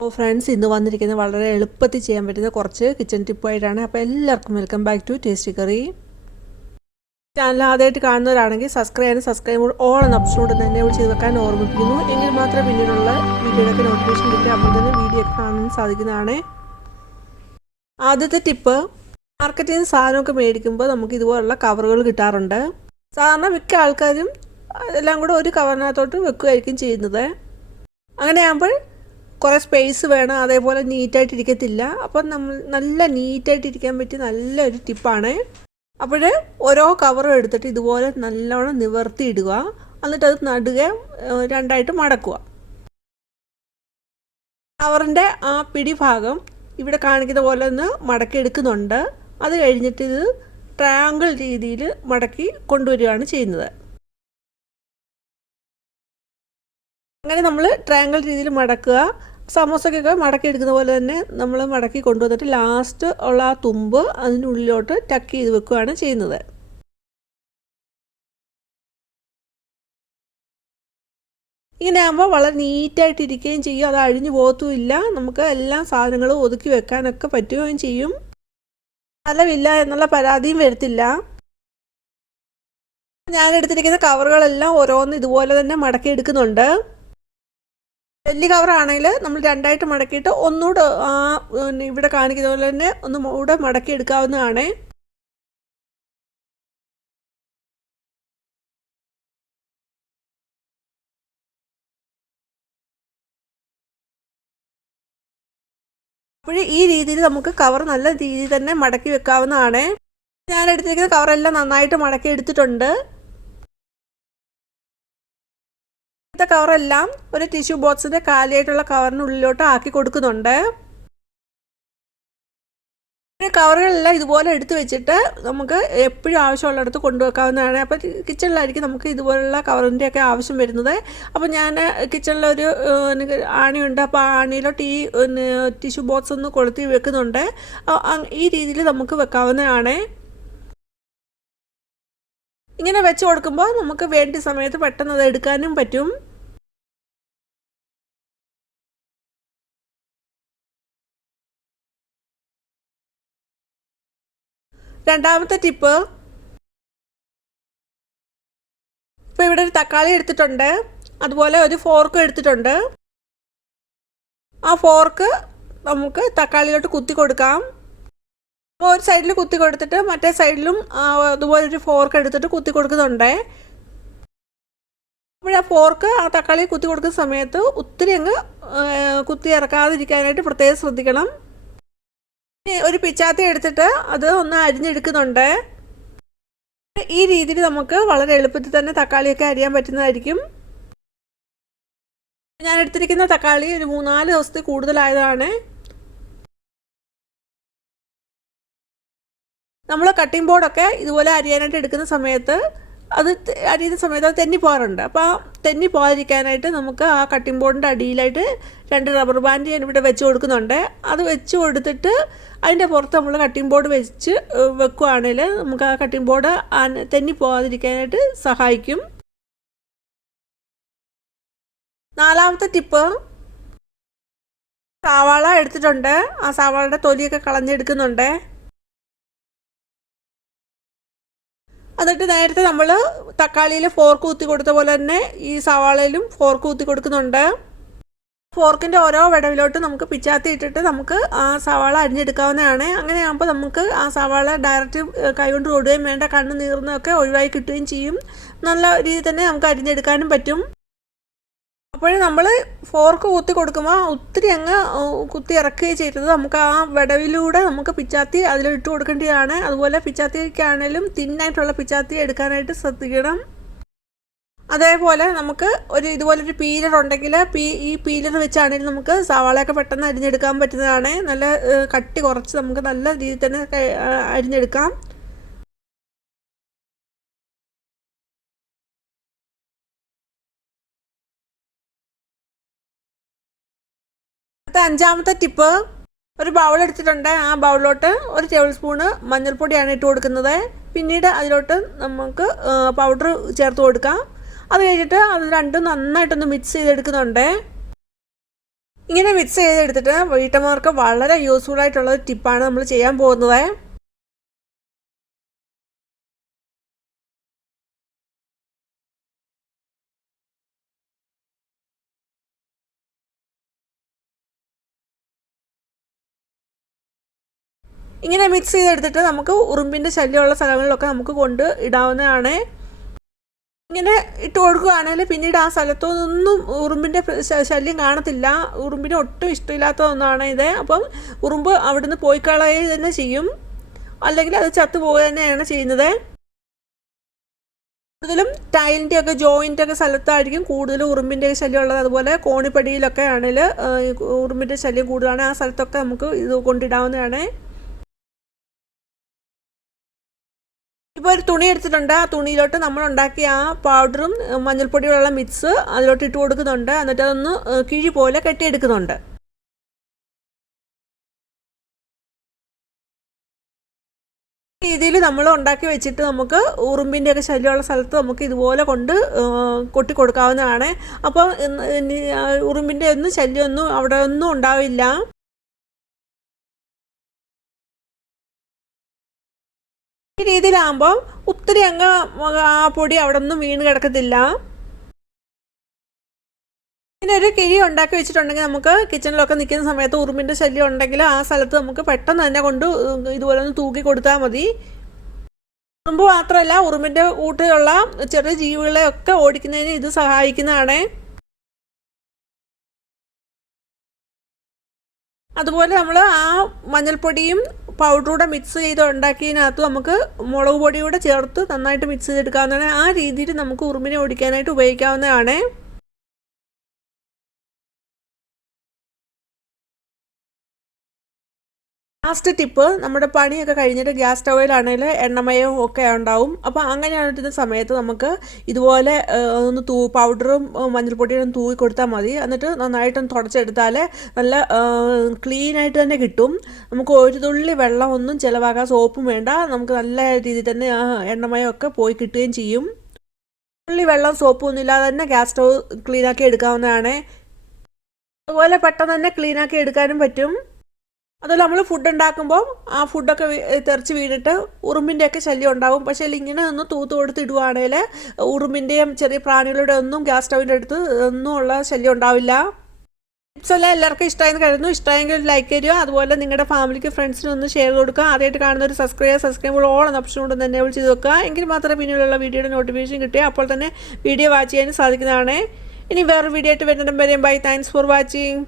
അപ്പോൾ ഫ്രണ്ട്സ് ഇന്ന് വന്നിരിക്കുന്നത് വളരെ എളുപ്പത്തിൽ ചെയ്യാൻ പറ്റുന്ന കുറച്ച് കിച്ചൺ ടിപ്പായിട്ടാണ് അപ്പോൾ എല്ലാവർക്കും welcome back to tasty curry channel ആദ്യമായിട്ട് കാണുന്നവരാണെങ്കിൽ സബ്സ്ക്രൈബ് ചെയ്യാനും സബ്സ്ക്രൈബ് ഓൾ എന്ന ഓപ്ഷനോട് തന്നെ ചെയ്ത് വെക്കാൻ ഓർമ്മിപ്പിക്കുന്നു. എങ്കിൽ മാത്രമേ പിന്നീടുള്ള വീഡിയോയുടെ നോട്ടിഫിക്കേഷൻ കിട്ടുക അപ്പോൾ തന്നെ വീഡിയോ കാണാൻ സാധിക്കുന്നതാണ്. ആദ്യത്തെ ടിപ്പ് മാർക്കറ്റിൽ നിന്ന് സാധനമൊക്കെ മേടിക്കുമ്പോൾ നമുക്ക് ഇതുപോലുള്ള കവറുകൾ കിട്ടാറുണ്ട്. സാധാരണ മിക്ക ആൾക്കാരും എല്ലാം കൂടെ ഒരു കവറിനകത്തോട്ട് വെക്കുകയായിരിക്കും ചെയ്യുന്നത്. അങ്ങനെയാകുമ്പോൾ കുറേ സ്പേസ് വേണം അതേപോലെ നീറ്റായിട്ട് ഇരിക്കത്തില്ല. അപ്പം നമ്മൾ നല്ല നീറ്റായിട്ട് ഇരിക്കാൻ പറ്റിയ നല്ലൊരു ടിപ്പാണ് അപ്പോൾ ഓരോ കവറും എടുത്തിട്ട് ഇതുപോലെ നല്ലോണം നിവർത്തി ഇടുക. എന്നിട്ട് അത് നടുക രണ്ടായിട്ട് മടക്കുക. കവറിന്റെ ആ പിടി ഭാഗം ഇവിടെ കാണിക്കുന്ന പോലെ ഒന്ന് മടക്കി എടുക്കുന്നുണ്ട്. അത് കഴിഞ്ഞിട്ട് ഇത് ട്രയാങ്കിൾ രീതിയിൽ മടക്കി കൊണ്ടുവരികയാണ് ചെയ്യുന്നത്. അങ്ങനെ നമ്മൾ ട്രയാങ്കിൾ രീതിയിൽ മടക്കുക. സമോസക്കൊക്കെ മടക്കി എടുക്കുന്ന പോലെ തന്നെ നമ്മൾ മടക്കി കൊണ്ടുവന്നിട്ട് ലാസ്റ്റ് ഉള്ള ആ തുമ്പ് അതിനുള്ളിലോട്ട് ടക്ക് ചെയ്ത് വെക്കുകയാണ് ചെയ്യുന്നത്. ഇങ്ങനെ ആകുമ്പോൾ വളരെ നീറ്റായിട്ട് ഇരിക്കുകയും ചെയ്യും. അത് അഴിഞ്ഞു പോകത്തുമില്ല നമുക്ക് എല്ലാ സാധനങ്ങളും ഒതുക്കി വെക്കാനൊക്കെ പറ്റുകയും ചെയ്യും. സ്ഥലമില്ല എന്നുള്ള പരാതിയും വരത്തില്ല. ഞാൻ എടുത്തിരിക്കുന്ന കവറുകളെല്ലാം ഓരോന്ന് ഇതുപോലെ തന്നെ മടക്കി എടുക്കുന്നുണ്ട്. വലിയ കവറാണെങ്കിൽ നമ്മൾ രണ്ടായിട്ട് മടക്കിയിട്ട് ഒന്നുകൂടെ ആ ഇവിടെ കാണിക്കുന്ന പോലെ തന്നെ ഒന്ന് കൂടെ മടക്കി എടുക്കാവുന്നതാണ്. അപ്പോൾ ഈ രീതിയിൽ നമുക്ക് കവർ നല്ല രീതിയിൽ തന്നെ മടക്കി വെക്കാവുന്നതാണ്. ഞാൻ എടുത്തിരിക്കുന്ന കവറെല്ലാം നന്നായിട്ട് മടക്കി എടുത്തിട്ടുണ്ട്. ഇന്നത്തെ കവറെല്ലാം ഒരു ടിഷ്യൂ ബോക്സിന്റെ കാലിയായിട്ടുള്ള കവറിനുള്ളിലോട്ട് ആക്കി കൊടുക്കുന്നുണ്ട്. കവറുകളെല്ലാം ഇതുപോലെ എടുത്തു വെച്ചിട്ട് നമുക്ക് എപ്പോഴും ആവശ്യമുള്ളിടത്ത് കൊണ്ടുവെക്കാവുന്നതാണ്. അപ്പോൾ കിച്ചണിലായിരിക്കും നമുക്ക് ഇതുപോലുള്ള കവറിന്റെയൊക്കെ ആവശ്യം വരുന്നത്. അപ്പോൾ ഞാൻ കിച്ചണിലൊരു ആണിയുണ്ട്. അപ്പോൾ ആണിയിലോട്ട് ഈ ടിഷ്യൂ ബോക്സ് ഒന്ന് കൊളുത്തി വെക്കുന്നുണ്ട്. ഈ രീതിയിൽ നമുക്ക് വെക്കാവുന്നതാണ്. ഇങ്ങനെ വെച്ച് കൊടുക്കുമ്പോൾ നമുക്ക് വേണ്ട സമയത്ത് പെട്ടെന്ന് അത് എടുക്കാനും പറ്റും. രണ്ടാമത്തെ ടിപ്പ് ഇപ്പോൾ ഇവിടെ ഒരു തക്കാളി എടുത്തിട്ടുണ്ട്. അതുപോലെ ഒരു ഫോർക്ക് എടുത്തിട്ടുണ്ട്. ആ ഫോർക്ക് നമുക്ക് തക്കാളിയിലോട്ട് കുത്തി കൊടുക്കാം. അപ്പോൾ ഒരു സൈഡിൽ കുത്തി കൊടുത്തിട്ട് മറ്റേ സൈഡിലും അതുപോലെ ഒരു ഫോർക്ക് എടുത്തിട്ട് കുത്തി കൊടുക്കുന്നുണ്ട്. അപ്പോൾ ആ ഫോർക്ക് ആ തക്കാളി കുത്തി കൊടുക്കുന്ന സമയത്ത് ഒത്തിരി അങ്ങ് കുത്തി ഇറക്കാതിരിക്കാനായിട്ട് പ്രത്യേകം ശ്രദ്ധിക്കണം. ഒരു പിച്ചാത്തി എടുത്തിട്ട് അത് ഒന്ന് അരിഞ്ഞെടുക്കുന്നുണ്ട്. ഈ രീതിയിൽ നമുക്ക് വളരെ എളുപ്പത്തിൽ തന്നെ തക്കാളിയൊക്കെ അരിയാൻ പറ്റുന്നതായിരിക്കും. ഞാൻ എടുത്തിരിക്കുന്ന തക്കാളി ഒരു മൂന്നാൽ ദിവസത്തിൽ കൂടുതലായതാണ്. നമ്മൾ കട്ടിംഗ് ബോർഡൊക്കെ ഇതുപോലെ അരിയാനായിട്ട് എടുക്കുന്ന സമയത്ത് അത് അരിയുന്ന സമയത്ത് അത് തെന്നി പോകാറുണ്ട്. അപ്പോൾ ആ തെന്നി പോകാതിരിക്കാനായിട്ട് നമുക്ക് ആ കട്ടിംഗ് ബോർഡിന്റെ അടിയിലായിട്ട് രണ്ട് റബ്ബർ ബാൻഡ് ഞാൻ ഇവിടെ വെച്ച് കൊടുക്കുന്നുണ്ട്. അത് വെച്ച് കൊടുത്തിട്ട് അതിന്റെ പുറത്ത് നമ്മൾ കട്ടിംഗ് ബോർഡ് വെച്ച് വെക്കുകയാണെങ്കിൽ നമുക്ക് ആ കട്ടിംഗ് ബോർഡ് തെന്നി പോകാതിരിക്കാനായിട്ട് സഹായിക്കും. നാലാമത്തെ ടിപ്പ് സവാള എടുത്തിട്ടുണ്ട്. ആ സവാളയുടെ തൊലിയൊക്കെ കളഞ്ഞെടുക്കുന്നുണ്ട്. എന്നിട്ട് നേരത്തെ നമ്മൾ തക്കാളിയിൽ ഫോർക്ക് കുത്തി കൊടുത്ത പോലെ തന്നെ ഈ സവാളയിലും ഫോർക്ക് കുത്തി കൊടുക്കുന്നുണ്ട്. ഫോർക്കിന്റെ ഓരോ വിടവിലോട്ട് നമുക്ക് പിച്ചാത്തി ഇട്ടിട്ട് നമുക്ക് ആ സവാള അരിഞ്ഞെടുക്കാവുന്നതാണ്. അങ്ങനെയാകുമ്പോൾ നമുക്ക് ആ സവാള ഡയറക്റ്റ് കൈകൊണ്ട് തൊടുകയും വേണ്ട കണ്ണ് നീർന്നൊക്കെ ഒഴിവായി കിട്ടുകയും ചെയ്യും. നല്ല രീതിയിൽ തന്നെ നമുക്ക് അരിഞ്ഞെടുക്കാനും പറ്റും. അപ്പോൾ നമ്മൾ ഫോർക്ക് കുത്തി കൊടുക്കുമ്പോൾ ഒത്തിരി അങ്ങ് കുത്തി ഇറക്കുകയും ചെയ്തത് നമുക്ക് ആ വിടവിലൂടെ നമുക്ക് പിച്ചാത്തി അതിലിട്ട് കൊടുക്കേണ്ടതാണ് അതുപോലെ പിച്ചാത്തിക്കാണേലും തിന്നായിട്ടുള്ള പിച്ചാത്തി എടുക്കാനായിട്ട് ശ്രദ്ധിക്കണം. അതേപോലെ നമുക്ക് ഒരു ഇതുപോലൊരു പീലർ ഉണ്ടെങ്കിൽ പീ ഈ പീലർ വെച്ചാണെങ്കിൽ നമുക്ക് സവാളയൊക്കെ പെട്ടെന്ന് അരിഞ്ഞെടുക്കാൻ പറ്റുന്നതാണ്. നല്ല കട്ടി കുറച്ച് നമുക്ക് നല്ല രീതിയിൽ തന്നെ അരിഞ്ഞെടുക്കാം. അഞ്ചാമത്തെ ടിപ്പ്. ഒരു ബൗൾ എടുത്തിട്ടുണ്ട്. ആ ബൗളിലോട്ട് ഒരു ടേബിൾ സ്പൂണ് മഞ്ഞൾപ്പൊടിയാണ് ഇട്ട് കൊടുക്കുന്നത്. പിന്നീട് അതിലോട്ട് നമുക്ക് പൗഡർ ചേർത്ത് കൊടുക്കാം. അത് കഴിഞ്ഞിട്ട് അത് രണ്ടും നന്നായിട്ടൊന്ന് മിക്സ് ചെയ്തെടുക്കുന്നുണ്ട്. ഇങ്ങനെ മിക്സ് ചെയ്തെടുത്തിട്ട് വീട്ടമ്മമാർക്ക് വളരെ യൂസ്ഫുൾ ആയിട്ടുള്ള ഒരു ടിപ്പാണ് നമ്മൾ ചെയ്യാൻ പോകുന്നത്. ഇങ്ങനെ മിക്സ് ചെയ്തെടുത്തിട്ട് നമുക്ക് ഉറുമ്പിന്റെ ശല്യമുള്ള സ്ഥലങ്ങളിലൊക്കെ നമുക്ക് കൊണ്ട് ഇടാവുന്നതാണ്. ഇങ്ങനെ ഇട്ട് കൊടുക്കുകയാണെങ്കിൽ പിന്നീട് ആ സ്ഥലത്തൊന്നും ഉറുമ്പിന്റെ ശല്യം കാണത്തില്ല. ഉറുമ്പിന് ഒട്ടും ഇഷ്ടമില്ലാത്ത ഒന്നാണ് ഇത്. അപ്പം ഉറുമ്പ് അവിടുന്ന് പോയി കളയുക തന്നെ ചെയ്യും. അല്ലെങ്കിൽ അത് ചത്തുപോകുക തന്നെയാണ് ചെയ്യുന്നത്. കൂടുതലും ടൈലിന്റെ ഒക്കെ ജോയിന്റ് ഒക്കെ സ്ഥലത്തായിരിക്കും കൂടുതൽ ഉറുമ്പിന്റെ ശല്യം ഉള്ളത്. അതുപോലെ കോണിപ്പടിയിലൊക്കെ ആണെങ്കിൽ ഉറുമ്പിന്റെ ശല്യം കൂടുതലാണ്. ആ സ്ഥലത്തൊക്കെ നമുക്ക് ഇത് കൊണ്ടിടാവുന്നതാണ്. ഇപ്പോൾ ഒരു തുണി എടുത്തിട്ടുണ്ട്. ആ തുണിയിലോട്ട് നമ്മൾ ഉണ്ടാക്കിയ ആ പൗഡറും മഞ്ഞൾപ്പൊടിയുള്ള മിക്സ് അതിലോട്ട് ഇട്ട് കൊടുക്കുന്നുണ്ട്. എന്നിട്ട് അതൊന്ന് കിഴി പോലെ കെട്ടിയെടുക്കുന്നുണ്ട്. രീതിയിൽ നമ്മൾ ഉണ്ടാക്കി വെച്ചിട്ട് നമുക്ക് ഉറുമ്പിന്റെ ഒക്കെ ശല്യമുള്ള സ്ഥലത്ത് നമുക്ക് ഇതുപോലെ കൊണ്ട് കൊട്ടി കൊടുക്കാവുന്നതാണ്. അപ്പോൾ ഉറുമ്പിന്റെ ഒന്നും ശല്യമൊന്നും അവിടെ ഒന്നും ഉണ്ടാവില്ല. ഈ രീതിയിലാകുമ്പോൾ ഒത്തിരി അങ്ങ് ആ പൊടി അവിടെ ഒന്നും വീണ് കിടക്കത്തില്ല. പിന്നെ ഒരു കിഴി ഉണ്ടാക്കി വെച്ചിട്ടുണ്ടെങ്കിൽ നമുക്ക് കിച്ചണിലൊക്കെ നിൽക്കുന്ന സമയത്ത് ഉറുമ്പിന്റെ ശല്യം ഉണ്ടെങ്കിൽ ആ സ്ഥലത്ത് നമുക്ക് പെട്ടെന്ന് തന്നെ കൊണ്ട് ഇതുപോലെ ഒന്ന് തൂക്കി കൊടുത്താൽ മതി. ഉറുമ്പ് മാത്രമല്ല ഉറുമ്പിന്റെ കൂട്ടിലുള്ള ചെറിയ ജീവികളെ ഒക്കെ ഓടിക്കുന്നതിന് ഇത് സഹായിക്കുന്നതാണ്. അതുപോലെ നമ്മൾ ആ മഞ്ഞൾപ്പൊടിയും പൗഡറൂടെ മിക്സ് ചെയ്ത് ഉണ്ടാക്കിയതിനകത്ത് നമുക്ക് മുളക് പൊടിയൂടെ ചേർത്ത് നന്നായിട്ട് മിക്സ് ചെയ്തെടുക്കാവുന്നതാണ്. ആ രീതിയിൽ നമുക്ക് ഉറുമ്പിനെ ഓടിക്കാനായിട്ട് ഉപയോഗിക്കാവുന്നതാണ്. ലാസ്റ്റ് ടിപ്പ് നമ്മുടെ പണിയൊക്കെ കഴിഞ്ഞിട്ട് ഗ്യാസ് സ്റ്റൗവിലാണെങ്കിൽ എണ്ണമയവും ഒക്കെ ഉണ്ടാവും. അപ്പോൾ അങ്ങനെ അങ്ങനെയാണെന്ന സമയത്ത് നമുക്ക് ഇതുപോലെ ഒന്ന് തൂ പൗഡറും മഞ്ഞൾപ്പൊടിയും തൂവി കൊടുത്താൽ മതി. എന്നിട്ട് നന്നായിട്ടൊന്ന് തുടച്ചെടുത്താൽ നല്ല ക്ലീൻ ആയിട്ട് തന്നെ കിട്ടും. നമുക്ക് ഒരു തുള്ളി വെള്ളം ഒന്നും ചിലവാകാൻ സോപ്പും വേണ്ട. നമുക്ക് നല്ല രീതിയിൽ തന്നെ എണ്ണമയമൊക്കെ പോയി കിട്ടുകയും ചെയ്യും. തുള്ളി വെള്ളം സോപ്പും ഒന്നും ഇല്ലാതെ തന്നെ ഗ്യാസ് സ്റ്റൗ ക്ലീനാക്കി എടുക്കാവുന്നതാണ്. അതുപോലെ പെട്ടെന്ന് തന്നെ ക്ലീനാക്കി എടുക്കാനും പറ്റും. അതുപോലെ നമ്മൾ ഫുഡ് ഉണ്ടാക്കുമ്പോൾ ആ ഫുഡൊക്കെ തെറിച്ച് വീണിട്ട് ഉറുമ്പിന്റെയൊക്കെ ശല്യം ഉണ്ടാവും. പക്ഷേ ഇങ്ങനെ ഒന്ന് തൂത്ത് കൊടുത്ത് ഇടുവാണെങ്കിൽ ഉറുമ്പിന്റെയും ചെറിയ പ്രാണികളുടെ ഒന്നും ഗ്യാസ് സ്റ്റൗവിന്റെ അടുത്ത് ഒന്നും ഉള്ള ശല്യം ഉണ്ടാവില്ല. ടിപ്സ് എല്ലാം എല്ലാവർക്കും ഇഷ്ടമായെന്ന് കരുതുന്നു. ഇഷ്ടമായെങ്കിൽ ലൈക്ക് ചെയ്യുക അതുപോലെ നിങ്ങളുടെ ഫാമിലിക്ക് ഫ്രണ്ട്സിനും ഒന്ന് ഷെയർ കൊടുക്കുക. ആദ്യമായിട്ട് കാണുന്ന ഒരു സബ്സ്ക്രൈബ് സബ്സ്ക്രൈബ് ഓൾ എന്ന ഓപ്ഷൻ കൊണ്ട് തന്നെ വിളിച്ച് വെക്കുക. എങ്കിൽ മാത്രമേ പിന്നീടുള്ള വീഡിയോയുടെ നോട്ടിഫിക്കേഷൻ കിട്ടുക അപ്പോൾ തന്നെ വീഡിയോ വാച്ച് ചെയ്യാനും സാധിക്കുന്നതാണ്. ഇനി വേറൊരു വീഡിയോ ആയിട്ട് വരുന്നിടം വരെയും ബൈ താങ്ക്സ് ഫോർ വാച്ചിങ്